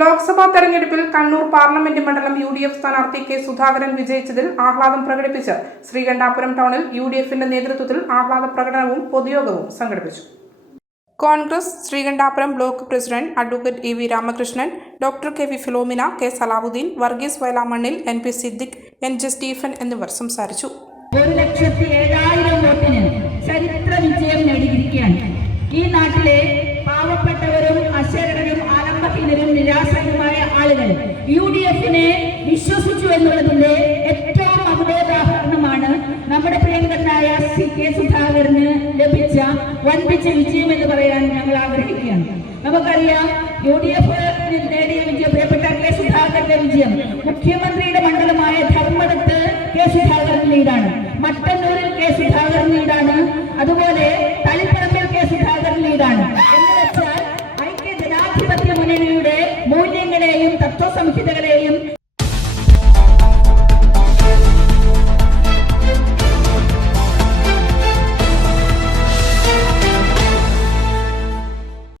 ലോക്സഭാ തെരഞ്ഞെടുപ്പിൽ കണ്ണൂർ പാർലമെന്റ് മണ്ഡലം UDF സ്ഥാനാർത്ഥി കെ സുധാകരൻ വിജയിച്ചതിൽ ആഹ്ലാദം പ്രകടിപ്പിച്ച് ശ്രീകണ്ഠാപുരം ടൗണിൽ UDFന്റെ നേതൃത്വത്തിൽ ആഹ്ലാദ പ്രകടനവും പൊതുയോഗവും സംഘടിപ്പിച്ചു. Congress Sreekandapuram block president advocate EV Ramakrishnan, doctor KV Philomina, K Salahuddin, Varghese Vayalamannil, NP Siddique, NJ Stephen എന്നിവർ സംസാരിച്ചു. 1,07,000 വോട്ടിന് ചരിത്ര വിജയം നേടിയിരിക്കുകയാണ്. ഈ നാട്ടിലെ പാവപ്പെട്ടവരും അശരണരും ആലംബഹീനരും നിരാശരുമായ ആളുകൾ UDFനെ വിശ്വസിച്ചു എന്നുള്ളതിന്റെ ഏറ്റവും അമൂല്യോദാഹരണമാണ് നമ്മുടെ പ്രിയങ്കരനായ കെ സുധാകരന് ലഭിച്ച വൻപിച്ച വിജയം എന്ന് പറയാൻ ഞങ്ങൾ ആഗ്രഹിക്കുകയാണ്. നമുക്കറിയാം, UDF നേടിയ വിജയം, പ്രിയപ്പെട്ട കെ സുധാകരന്റെ വിജയം മുഖ്യമന്ത്രിയുടെ മണ്ഡലമായ ധർമ്മടത്ത് കെ സുധാകരൻ ലീഡാണ്, മട്ടന്നൂരിൽ കെ സുധാകരൻ ലീഡാണ്, അതുപോലെ തളിപ്പറമ്പിൽ കെ സുധാകരൻ ലീഡാണ്. എന്ന് വെച്ചാൽ ഐക്യ ജനാധിപത്യ മുന്നണിയുടെ മൂല്യങ്ങളെയും തത്വസംഹിതകളെയും